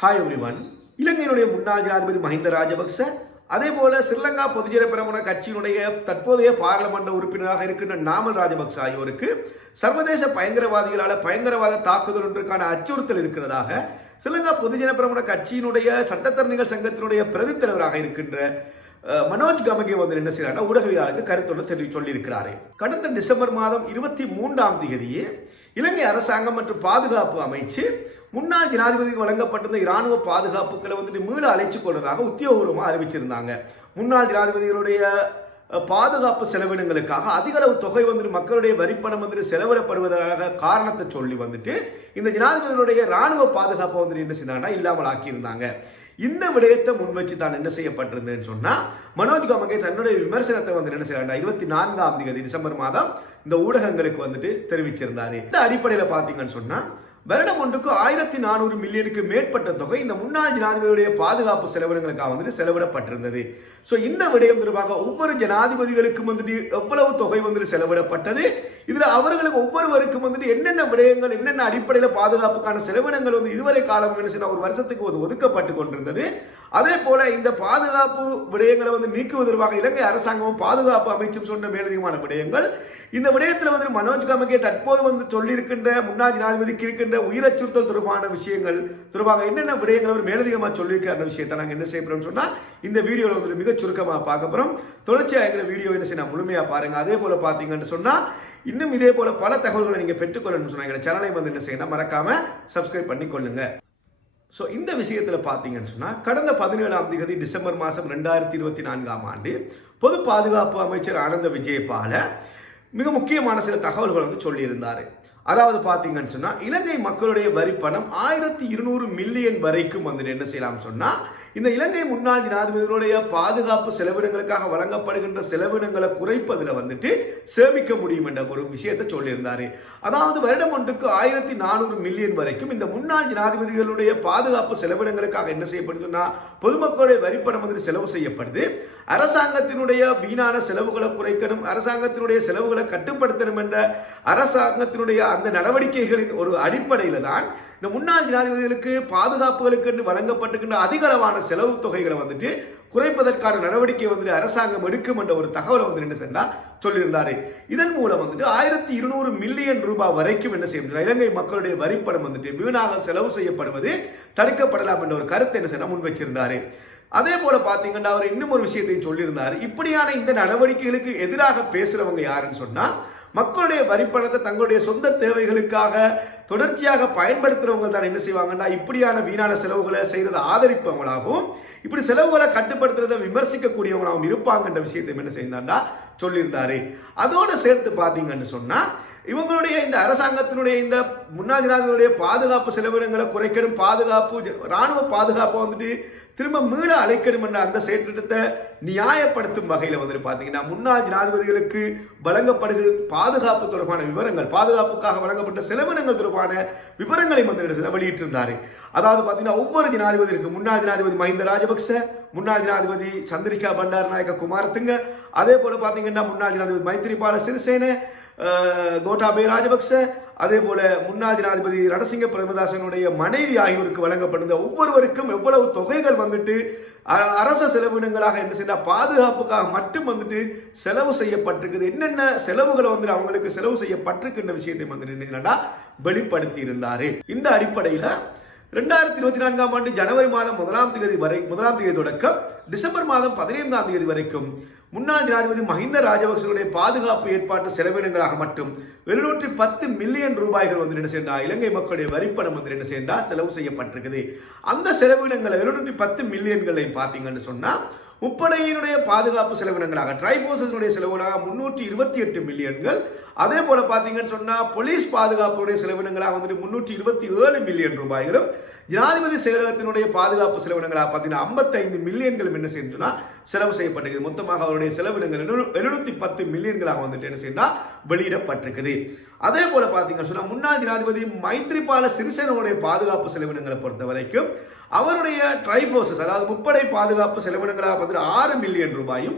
Hi everyone இலங்கையினுடைய முன்னாள் ஜனாதிபதி மஹிந்த ராஜபக்ச அதே போல ஸ்ரீலங்கா பொதுஜன பிரமண கட்சியினுடைய தற்போதைய பாராளுமன்ற உறுப்பினராக இருக்கின்ற நாமல் ராஜபக்ச ஆகியோருக்கு சர்வதேச பயங்கரவாதிகளால பயங்கரவாத தாக்குதல் ஒன்றுக்கான அச்சுறுத்தல் இருக்கிறதாக ஸ்ரீலங்கா பொதுஜன பிரமண கட்சியினுடைய சட்டத்தரணிகள் சங்கத்தினுடைய பிரதி தலைவராக இருக்கின்ற மனோஜ் கமகே வந்து என்ன செய்யறாங்க ஊடகவியலாளருக்கு கருத்தொன்று தெரிவி சொல்லியிருக்கிறாரு. கடந்த டிசம்பர் மாதம் இருபத்தி மூன்றாம் தேதியே இலங்கை அரசாங்கம் மற்றும் பாதுகாப்பு அமைச்சு முன்னாள் ஜனாதிபதிக்கு வழங்கப்பட்டிருந்த இராணுவ பாதுகாப்புகளை வந்துட்டு மீள அழைச்சு கொண்டதாக உத்தியோகபூர்வமாக அறிவிச்சிருந்தாங்க. முன்னாள் ஜனாதிபதிகளுடைய பாதுகாப்பு செலவினங்களுக்காக அதிக அளவு தொகை வந்துட்டு மக்களுடைய வரிப்பணம் வந்துட்டு செலவிடப்படுவதாக காரணத்தை சொல்லி வந்துட்டு இந்த ஜனாதிபதிகளுடைய இராணுவ பாதுகாப்பை வந்துட்டு என்ன செய்தாங்கன்னா இல்லாமல் ஆக்கியிருந்தாங்க. இந்த விடயத்தை முன் வச்சு தான் என்ன செய்யப்பட்டிருந்ததுன்னு சொன்னா மனோஜ் கமகே தன்னுடைய விமர்சனத்தை வந்து என்ன செய்யறாங்க இருபத்தி நான்காம் தேதி டிசம்பர் மாதம் இந்த ஊடகங்களுக்கு வந்துட்டு தெரிவிச்சிருந்தாரு. இந்த அடிப்படையில பாத்தீங்கன்னு சொன்னா வருடம் ஒன்றுக்கு ஆயிரத்தி நானூறு மில்லியனுக்கு மேற்பட்ட தொகை இந்த முன்னாள் ஜனாதிபதியுடைய பாதுகாப்பு செலவினங்களுக்காக வந்துட்டு செலவிடப்பட்டிருந்தது. ஸோ இந்த விடயம் தொடர்பாக ஒவ்வொரு ஜனாதிபதிகளுக்கும் வந்துட்டு எவ்வளவு தொகை வந்துட்டு செலவிடப்பட்டது? இதில் அவர்களுக்கு ஒவ்வொருவருக்கும் வந்துட்டு என்னென்ன விடயங்கள் என்னென்ன அடிப்படையில் பாதுகாப்புக்கான செலவினங்கள் வந்து இதுவரை காலம் என்ன ஒரு வருஷத்துக்கு வந்து ஒதுக்கப்பட்டு கொண்டிருந்தது. அதே போல இந்த பாதுகாப்பு விடயங்களை வந்து நீக்குவதற்காக இலங்கை அரசாங்கமும் பாதுகாப்பு அமைச்சும் சொன்ன மேலதிகமான விடயங்கள். இந்த விடயத்தில் வந்து மனோஜ் கமகே தற்போது வந்து சொல்லியிருக்கின்ற முன்னாள் ஜனாதிபதிக்கு இருக்கின்ற உயிரச்சுறுத்தல் தொடர்பான விஷயங்கள் தொடர்பாக என்னென்ன விடயங்கள் அவர் மேலதிகமாக சொல்லியிருக்க அந்த விஷயத்தை நாங்கள் என்ன செய்ய போகிறோம்னு சொன்னால் இந்த வீடியோவில் வந்து மிக சுருக்கமாக பார்க்க போகிறோம் தொடர்ச்சியாக இருக்கிற வீடியோ என்ன செய்யணும் முழுமையாக பாருங்க. அதே போல பார்த்தீங்கன்னு சொன்னால் இன்னும் இதே போல பல தகவல்களை நீங்கள் பெற்றுக்கொள்ளணும்னு சொன்னால் எங்கள் சேனலை வந்து என்ன செய்யணும் மறக்காம சப்ஸ்கிரைப் பண்ணிக்கொள்ளுங்க. ஸோ இந்த விஷயத்தில் பார்த்தீங்கன்னு சொன்னால் கடந்த பதினேழாம் தேதி டிசம்பர் மாதம் ரெண்டாயிரத்தி இருபத்தி நான்காம் ஆண்டு பொது பாதுகாப்பு அமைச்சர் ஆனந்த விஜயபால மிக முக்கியமான சில தகவல்கள் வந்து சொல்லியிருந்தார். அதாவது பார்த்தீங்கன்னு சொன்னால் இலங்கை மக்களுடைய வரி பணம் ஆயிரத்தி இருநூறு மில்லியன் வரைக்கும் வந்து என்ன செய்யலாம் சொன்னால் இந்த இலங்கை முன்னாள் ஜனாதிபதிகளுடைய பாதுகாப்பு செலவினங்களுக்காக வழங்கப்படுகின்ற செலவினங்களை குறைப்பதில் வந்துட்டு சேமிக்க முடியும் என்ற ஒரு விஷயத்தை சொல்லியிருந்தாரு. அதாவது வருடம் ஒன்றுக்கு ஆயிரத்தி நானூறு மில்லியன் வரைக்கும் இந்த முன்னாள் ஜனாதிபதிகளுடைய பாதுகாப்பு செலவினங்களுக்காக என்ன செய்யப்படுதுன்னா பொதுமக்களுடைய வரிப்பணம் வந்து செலவு செய்யப்படுது. அரசாங்கத்தினுடைய வீணான செலவுகளை குறைக்கணும் அரசாங்கத்தினுடைய செலவுகளை கட்டுப்படுத்தணும் என்ற அரசாங்கத்தினுடைய அந்த நடவடிக்கைகளின் ஒரு அடிப்படையில் தான் இந்த முன்னாள் ஜனாதிபதிகளுக்கு பாதுகாப்புகளுக்கு என்று வழங்கப்பட்டிருக்கின்ற அதிக அளவான செலவு தொகைகளை வந்துட்டு குறைப்பதற்கான நடவடிக்கை வந்துட்டு அரசாங்கம் எடுக்கும் என்ற ஒரு தகவலை வந்து என்ன சென்றா சொல்லியிருந்தாரு. இதன் மூலம் வந்துட்டு ஆயிரத்தி இருநூறு மில்லியன் ரூபாய் வரைக்கும் என்ன செய்ய இலங்கை மக்களுடைய வரிப்பணம் வந்துட்டு வீணாக செலவு செய்யப்படுவது தடுக்கப்படலாம் என்ற ஒரு கருத்தை என்ன செய்ய முன் வச்சிருந்தாரு அதே போல பாத்தீங்கன்னா அவர் இன்னும் ஒரு விஷயத்தையும் சொல்லியிருந்தார். இப்படியான இந்த நடவடிக்கைகளுக்கு எதிராக பேசுறவங்க யாருன்னு சொன்னா மக்களுடைய வரிப்பணத்தை தங்களுடைய சொந்த தேவைகளுக்காக தொடர்ச்சியாக பயன்படுத்துறவங்க தான் என்ன செய்வாங்கன்னா இப்படியான வீணான செலவுகளை செய்கிறத ஆதரிப்பவங்களாகவும் இப்படி செலவுகளை கட்டுப்படுத்துறதை விமர்சிக்கக்கூடியவங்களாகவும் இருப்பாங்கன்ற விஷயத்தை என்ன செய்தாண்டா சொல்லியிருந்தாரு. அதோடு சேர்த்து பார்த்தீங்கன்னு சொன்னால் இவங்களுடைய இந்த அரசாங்கத்தினுடைய இந்த முன்னாள் ஜனாதிபதியுடைய பாதுகாப்பு செலவினங்களை குறைக்கணும் பாதுகாப்பு ராணுவ பாதுகாப்பை வந்துட்டு திரும்ப மீள அழைக்கணும் என்ற அந்த செயற்திட்டத்தை நியாயப்படுத்தும் வகையில் வந்துட்டு பார்த்தீங்கன்னா முன்னாள் ஜனாதிபதிகளுக்கு வழங்கப்படுகிற பாதுகாப்பு தொடர்பான விவரங்கள் பாதுகாப்புக்காக வழங்கப்பட்ட செலவினங்கள் தொடர்பான விவரங்களை வந்து சில வெளியிட்டிருந்தார். அதாவது பார்த்தீங்கன்னா ஒவ்வொரு ஜனாதிபதிக்கு முன்னாள் ஜனாதிபதி மஹிந்த ராஜபக்ச முன்னாள் ஜனாதிபதி சந்திரிகா பண்டாரநாயக்க குமாரத்துங்க அதே போல பார்த்தீங்கன்னா முன்னாள் ஜனாதிபதி மைத்திரிபால சிறிசேன கோட்டாபய ராஜபக்ச அதே போல முன்னாள் ஜனாதிபதி ரணசிங்க பிரேமதாசனுடைய மனைவி ஆகியோருக்கு வழங்கப்பட்டிருந்த ஒவ்வொருவருக்கும் எவ்வளவு தொகைகள் வந்துட்டு அ- அரச செலவினங்களாக என்ன செய்யலாம் பாதுகாப்புக்காக மட்டும் வந்துட்டு செலவு செய்யப்பட்டிருக்குது. என்னென்ன செலவுகளை வந்து அவங்களுக்கு செலவு செய்யப்பட்டிருக்கின்ற விஷயத்தை வந்து என்னன்னா வெளிப்படுத்தி இருந்தாரு. இந்த அடிப்படையில ரெண்டாயிரத்தி இருபத்தி நான்காம் ஆண்டு ஜனவரி மாதம் முதலாம் தேதி வரை முதலாம் தேதி தொடக்கம் டிசம்பர் மாதம் பதினைந்தாம் தேதி வரைக்கும் முன்னாள் ஜனாதிபதி மஹிந்த ராஜபக்சனுடைய பாதுகாப்பு ஏற்பாட்டு செலவினங்களாக மட்டும் எழுநூற்றி பத்து மில்லியன் ரூபாய்கள் வந்து என்ன செய்யண்டா இலங்கை மக்களுடைய வரிப்பணம் வந்து என்ன செய்யண்டா செலவு செய்யப்பட்டிருக்குது. அந்த செலவினங்களை எழுநூற்றி பத்து மில்லியன்களை பார்த்தீங்கன்னு சொன்னா முப்படையினுடைய பாதுகாப்பு செலவினங்களாக ட்ரைஃபோர்ஸினுடைய செலவினாக முன்னூற்றி இருபத்தி எட்டு மில்லியன்கள். அதே போல பார்த்தீங்கன்னு சொன்னா போலீஸ் பாதுகாப்புடைய செலவினங்களாக வந்துட்டு முன்னூற்றி இருபத்தி ஏழு மில்லியன் ரூபாய்களும் ஜனாதிபதி செயலகத்தினுடைய பாதுகாப்பு செலவினங்களாக பார்த்தீங்கன்னா ஐம்பத்தைந்து மில்லியன்களும் என்ன செய்யணும்னா செலவு செய்யப்பட்டிருக்குது. மொத்தமாக அவருடைய செலவினங்கள் எழுநூத்தி பத்து மில்லியன்களாக வந்துட்டு என்ன செய்யணும் வெளியிடப்பட்டிருக்குது. அதே போல பார்த்தீங்கன்னு சொன்னா முன்னாள் ஜனாதிபதி மைத்ரிபால சிறிசேனவுடைய பாதுகாப்பு செலவினங்களை பொறுத்த வரைக்கும் அவருடைய ட்ரைஃபோர்ஸஸ் அதாவது முப்படை பாதுகாப்பு செலவினங்களாக வந்துட்டு ஆறு மில்லியன் ரூபாயும்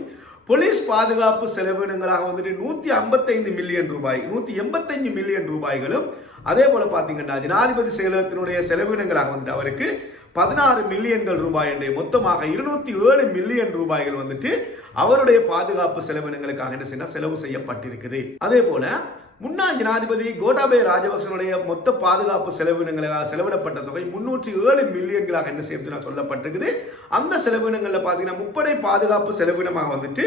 போலீஸ் பாதுகாப்பு செலவினங்களாக வந்துட்டு நூத்தி ஐம்பத்தைந்து மில்லியன் ரூபாய் நூத்தி எண்பத்தஞ்சு மில்லியன் ரூபாய்களும் அதே போல பாத்தீங்கன்னா ஜனாதிபதி செயலகத்தினுடைய செலவினங்களாக வந்துட்டு அவருக்கு பதினாறு மில்லியன்கள் ரூபாய் என்று மொத்தமாக இருநூத்தி ஏழு மில்லியன் ரூபாய்கள் வந்துட்டு அவருடைய பாதுகாப்பு செலவினங்களுக்காக என்ன செய்யணும் செலவு செய்யப்பட்டிருக்குது. அதே போல முன்னாள் ஜனாதிபதி கோட்டாபய ராஜபக்சனுடைய மொத்த பாதுகாப்பு செலவினங்களாக செலவிடப்பட்ட தொகை முன்னூற்றி ஏழு மில்லியன்களாக என்ன செய்யப்பட்டு சொல்லப்பட்டிருக்குது. அந்த செலவினங்களில் பார்த்தீங்கன்னா முப்படை பாதுகாப்பு செலவினமாக வந்துட்டு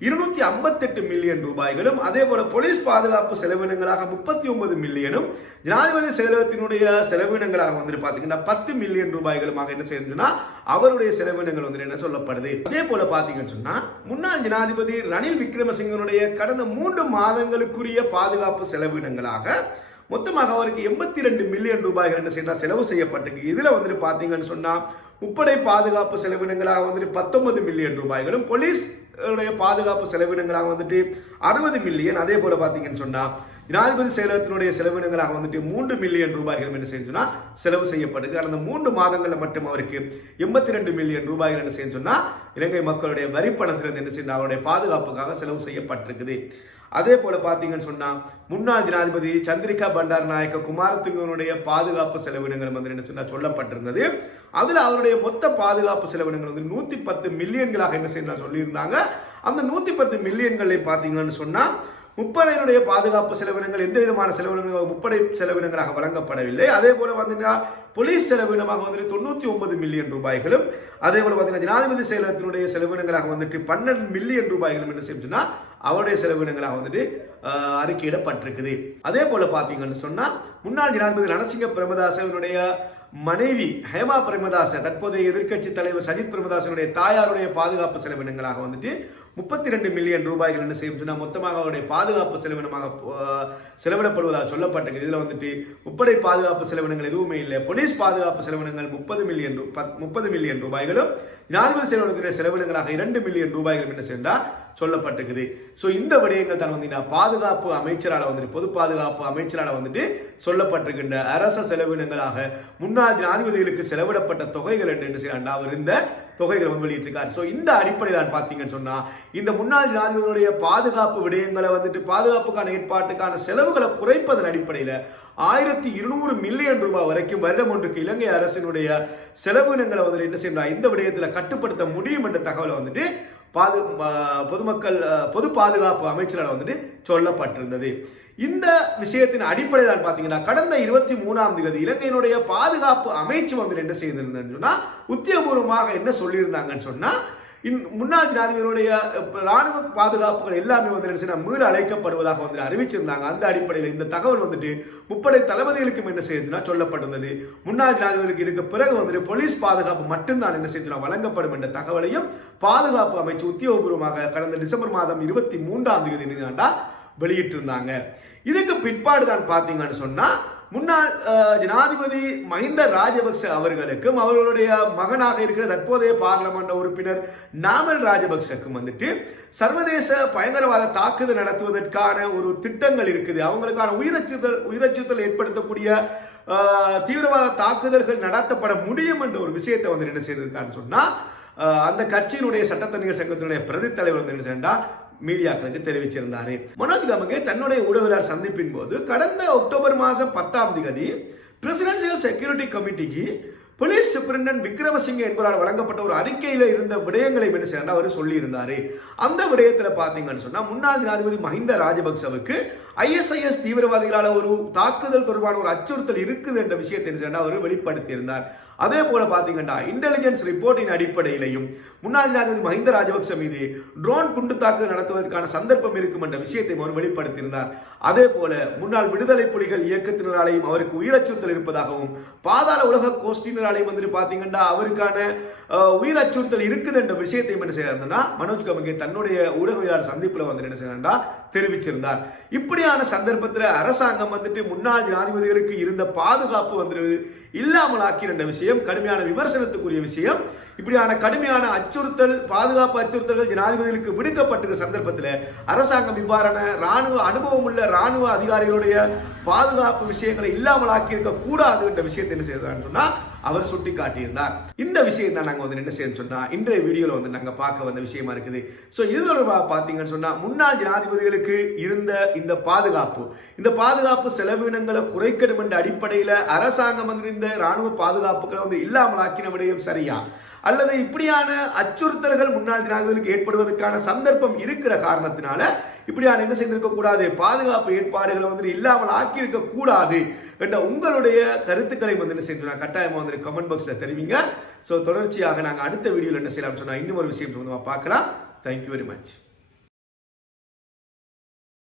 இருநூத்தி ஐம்பத்தெட்டு மில்லியன் ரூபாய்களும் அதே போல போலீஸ் பாதுகாப்பு செலவினங்களாக முப்பத்தி ஒன்பது மில்லியனும் ஜனாதிபதி செயலகத்தினுடைய செலவினங்களாக வந்து பாத்தீங்கன்னா பத்து மில்லியன் ரூபாய்களுமாக என்ன செய்யுதுன்னா அவருடைய செலவினங்கள் வந்து என்ன சொல்லப்படுது? அதே போல பாத்தீங்கன்னு சொன்னா முன்னாள் ஜனாதிபதி ரணில் விக்ரமசிங்கனுடைய கடந்த மூன்று மாதங்களுக்குரிய பாதுகாப்பு செலவினங்களாக மொத்தமாக அவருக்கு எண்பத்தி ரெண்டு மில்லியன் ரூபாய்கள் என்ன செய்யறா செலவு செய்யப்பட்டிருக்கு. இதில் வந்துட்டு பார்த்தீங்கன்னு சொன்னால் முப்படை பாதுகாப்பு செலவினங்களாக வந்துட்டு பத்தொன்பது மில்லியன் ரூபாய்களும் போலீஸ் பாதுகாப்பு செலவினங்களாக வந்துட்டு அறுபது மில்லியன் அதே போல பார்த்தீங்கன்னு சொன்னால் ஜனாதிபதி செயலகத்தினுடைய செலவினங்களாக வந்துட்டு மூன்று மில்லியன் ரூபாய்கள் என்ன செஞ்சோன்னா செலவு செய்யப்பட்டிருக்கு. கடந்த மூன்று மாதங்களில் மட்டும் அவருக்கு எண்பத்தி ரெண்டு மில்லியன் ரூபாய்கள் என்ன செய்ய இலங்கை மக்களுடைய வரி பணத்திலிருந்து என்ன செய்யணும் அவருடைய பாதுகாப்புக்காக செலவு செய்யப்பட்டிருக்குது. அதே போல பாத்தீங்கன்னு சொன்னா முன்னாள் ஜனாதிபதி சந்திரிகா பண்டார் நாயக்க குமாரத்துங்கனுடைய பாதுகாப்பு செலவினங்கள் வந்து என்ன சொன்னா சொல்லப்பட்டிருந்தது. அதுல அவருடைய மொத்த பாதுகாப்பு செலவினங்கள் வந்து நூத்தி பத்து மில்லியன்களாக என்ன செய்யலாம் சொல்லியிருந்தாங்க. அந்த நூத்தி பத்து மில்லியன்களை பாத்தீங்கன்னு சொன்னா முப்படையினுடைய பாதுகாப்பு செலவினங்கள் எந்த விதமான செலவினங்கள் முப்படை செலவினங்களாக வழங்கப்படவில்லை. அதே போல வந்து போலீஸ் செலவினமாக வந்துட்டு தொண்ணூத்தி ஒன்பது மில்லியன் ரூபாய்களும் அதே போல பார்த்தீங்கன்னா ஜனாதிபதி செயலகத்தினுடைய செலவினங்களாக வந்துட்டு பன்னெண்டு மில்லியன் ரூபாய்களும் என்ன செய்யும்னா அவருடைய செலவினங்களாக வந்துட்டு அறிக்கையிடப்பட்டிருக்குது. அதே போல பார்த்தீங்கன்னு சொன்னா முன்னாள் ஜனாதிபதி ரணசிங்க பிரமதாசனுடைய மனைவி ஹேமா பிரேமதாச தற்போதைய எதிர்க்கட்சி தலைவர் சஜித் பிரேமதாசனுடைய தாயாருடைய பாதுகாப்பு செலவினங்களாக வந்துட்டு முப்பத்தி ரெண்டு மில்லியன் ரூபாய்கள் என்ன செய்யும் சொன்னால் மொத்தமாக அவருடைய பாதுகாப்பு செலவினமாக செலவிடப்படுவதாக சொல்லப்பட்டது இதில் வந்துட்டு முப்படை பாதுகாப்பு செலவினங்கள் எதுவுமே இல்லை. போலீஸ் பாதுகாப்பு செலவினங்கள் முப்பது மில்லியன் முப்பது மில்லியன் ரூபாய்களும் ஜனாதிபதி செலவினத்துடைய செலவினங்களாக இரண்டு மில்லியன் ரூபாய்கள் என்ன சென்றால் சொல்லப்பட்டிருக்குது. ஸோ இந்த விடயங்கள் தான் வந்து பாதுகாப்பு அமைச்சரால் வந்துட்டு பொது பாதுகாப்பு அமைச்சரால் வந்துட்டு சொல்லப்பட்டிருக்கின்ற அரச செலவினங்களாக முன்னாள் ஜனாதிபதிகளுக்கு செலவிடப்பட்ட தொகைகள் என்று என்ன செய்யறாண்டா அவர் இந்த தொகைகளை வந்து வெளியிட்டிருக்கார். ஸோ இந்த அடிப்படையில் தான் பார்த்தீங்கன்னு சொன்னா இந்த முன்னாள் ஜனாதிபதிகளுடைய பாதுகாப்பு விடயங்களை வந்துட்டு பாதுகாப்புக்கான ஏற்பாட்டுக்கான செலவுகளை குறைப்பதன் அடிப்படையில் ஆயிரத்தி இருநூறு மில்லியன் ரூபாய் வரைக்கும் வருடம் ஒன்றுக்கு இலங்கை அரசினுடைய செலவினங்களை வந்துட்டு என்ன செய்யறா இந்த விடயத்தில் கட்டுப்படுத்த முடியும் என்ற தகவலை வந்துட்டு பாது பொதுமக்கள் பொது பாதுகாப்பு அமைச்சரால் வந்துட்டு சொல்லப்பட்டிருந்தது. இந்த விஷயத்தின் அடிப்படையில் தான் பார்த்தீங்கன்னா கடந்த இருபத்தி மூணாம் தேதி இலங்கையினுடைய பாதுகாப்பு அமைச்சு வந்து என்ன செய்திருந்ததுன்னு சொன்னா உத்தியபூர்வமாக என்ன சொல்லியிருந்தாங்கன்னு சொன்னா இன் முன்னாள் ஜனாதிபதியினுடைய ராணுவ பாதுகாப்புகள் எல்லாமே வந்து என்ன செய்யணும், மீள அழைக்கப்படுவதாக வந்து அறிவிச்சிருந்தாங்க. அந்த அடிப்படையில் இந்த தகவல் வந்துட்டு முப்படை தளபதிகளுக்கும் என்ன செய்யுதுன்னா சொல்லப்பட்டிருந்தது. முன்னாள் ஜனாதிபதிக்கு இதுக்கு பிறகு வந்துட்டு போலீஸ் பாதுகாப்பு மட்டும்தான் என்ன செய்யணும் வழங்கப்படும் என்ற தகவலையும் பாதுகாப்பு அமைச்சு உத்தியோகபூர்வமாக கடந்த டிசம்பர் மாதம் இருபத்தி மூன்றாம் தேதி வெளியிட்டிருந்தாங்க. இதுக்கு பிற்பாடு தான் பார்த்தீங்கன்னு சொன்னா முன்னாள் ஜனாதிபதி மஹிந்த ராஜபக்ச அவர்களுக்கும் அவர்களுடைய மகனாக இருக்கிற தற்போதைய பார்லமெண்ட் உறுப்பினர் நாமல் ராஜபக்சக்கும் வந்துட்டு சர்வதேச பயங்கரவாத தாக்குதல் நடத்துவதற்கான ஒரு திட்டங்கள் இருக்குது. அவங்களுக்கான உயிரச்சுதல் உயிரச்சுறுத்தல் ஏற்படுத்தக்கூடிய தீவிரவாத தாக்குதல்கள் நடத்தப்பட முடியும் என்ற ஒரு விஷயத்தை வந்து என்ன செய்திருக்கான்னு சொன்னா அந்த கட்சியினுடைய சட்டத்தணிகள் சங்கத்தினுடைய பிரதி தலைவர் வந்து என்ன செய்யறா மீடியாக்களுக்கு தெரிவிச்சிருந்தாரு. மனோஜ் கமகே தன்னுடைய ஊடகவியலாளர் சந்திப்பின் போது கடந்த அக்டோபர் மாதம் பத்தாம் தேதி பிரசிடென்சியல் செக்யூரிட்டி கமிட்டிக்கு போலீஸ் சூப்பரிண்டன் விக்ரமசிங்க என்பவரால் வழங்கப்பட்ட ஒரு அறிக்கையில இருந்த விடயங்களை என்ன செய்யறா அவர் சொல்லியிருந்தாரு. அந்த விடயத்துல பார்த்தீங்கன்னு சொன்னா முன்னாள் ஜனாதிபதி மஹிந்த ராஜபக்சவுக்கு ஐஎஸ்ஐஎஸ் தீவிரவாதிகளால் ஒரு தாக்குதல் தொடர்பான ஒரு அச்சுறுத்தல் இருக்குது என்ற விஷயத்தை என்ன அவர் வெளிப்படுத்தியிருந்தார். அதே போல பாத்தீங்கன்னா இன்டெலிஜென்ஸ் ரிப்போர்ட்டின் அடிப்படையிலையும் முன்னாள் ஜனாதிபதி மஹிந்த ராஜபக்ச மீது ட்ரோன் குண்டு தாக்குதல் நடத்துவதற்கான சந்தர்ப்பம் இருக்கும் என்ற விஷயத்தை அவர் வெளிப்படுத்தியிருந்தார். அதே போல முன்னாள் விடுதலை புலிகள் இயக்கத்தினராலையும் அவருக்கு உயிரச்சுறுத்தல் இருப்பதாகவும் பாதாள உலக கோஷ்டினராலையும் வந்துட்டு பாத்தீங்கன்னா அவருக்கான உயிர் அச்சுறுத்தல் இருக்குது என்ற விஷயத்தை என்ன செய்யறாருன்னா மனோஜ் கமகே தன்னுடைய ஊடகவியலாளர் சந்திப்பில் வந்து என்ன செய்யறாருன்னா தெரிவிச்சிருந்தார். இப்படியான சந்தர்ப்பத்தில் அரசாங்கம் வந்துட்டு முன்னாள் ஜனாதிபதிகளுக்கு இருந்த பாதுகாப்பு வந்து இல்லாமல் என்ற விஷயம் கடுமையான விமர்சனத்துக்குரிய விஷயம் இப்படியான கடுமையான அச்சுறுத்தல் பாதுகாப்பு அச்சுறுத்தல்கள் ஜனாதிபதிகளுக்கு விடுக்கப்பட்டிருக்கிற சந்தர்ப்பத்தில் அரசாங்கம் இவ்வாறான ராணுவ அனுபவம் உள்ள ராணுவ அதிகாரிகளுடைய பாதுகாப்பு விஷயங்களை இல்லாமல் ஆக்கி இருக்க கூடாது என்ற விஷயத்தை என்ன செய்யறான்னு சொன்னா அவர் சுட்டி காட்டியிருந்தார் இந்த விஷயம் தான் நாங்கள் வந்து என்ன செய்யணும் சொன்னா இன்றைய வீடியோல வந்து நாங்க பார்க்க வந்த விஷயமா இருக்குது. ஸோ இது தொடர்பாக பார்த்தீங்கன்னு சொன்னா முன்னாள் ஜனாதிபதிகளுக்கு இருந்த இந்த பாதுகாப்பு இந்த பாதுகாப்பு செலவினங்களை குறைக்கணும் என்ற அடிப்படையில் அரசாங்கம் வந்து இந்த ராணுவ பாதுகாப்புகளை வந்து இல்லாமல் ஆக்கின விடயம் சரியா? அல்லது இப்படியான அச்சுறுத்தல்கள் முன்னாள் ஜனாதிபதிகளுக்கு ஏற்படுவதற்கான சந்தர்ப்பம் இருக்கிற காரணத்தினால இப்படியான என்ன செய்திருக்க கூடாது? பாதுகாப்பு ஏற்பாடுகளை வந்து இல்லாமல் ஆக்கியிருக்க கூடாது என்ற உங்களுடைய கருத்துக்களை வந்து என்ன செய்யணும்? கட்டாயமாக வந்து கமெண்ட் பாக்ஸில் தெரிவிங்க. ஸோ தொடர்ச்சியாக நாங்கள் அடுத்த வீடியோவில் என்ன செய்யலாம் சொன்னால் இன்னும் ஒரு விஷயம் பார்க்கலாம். Thank you very much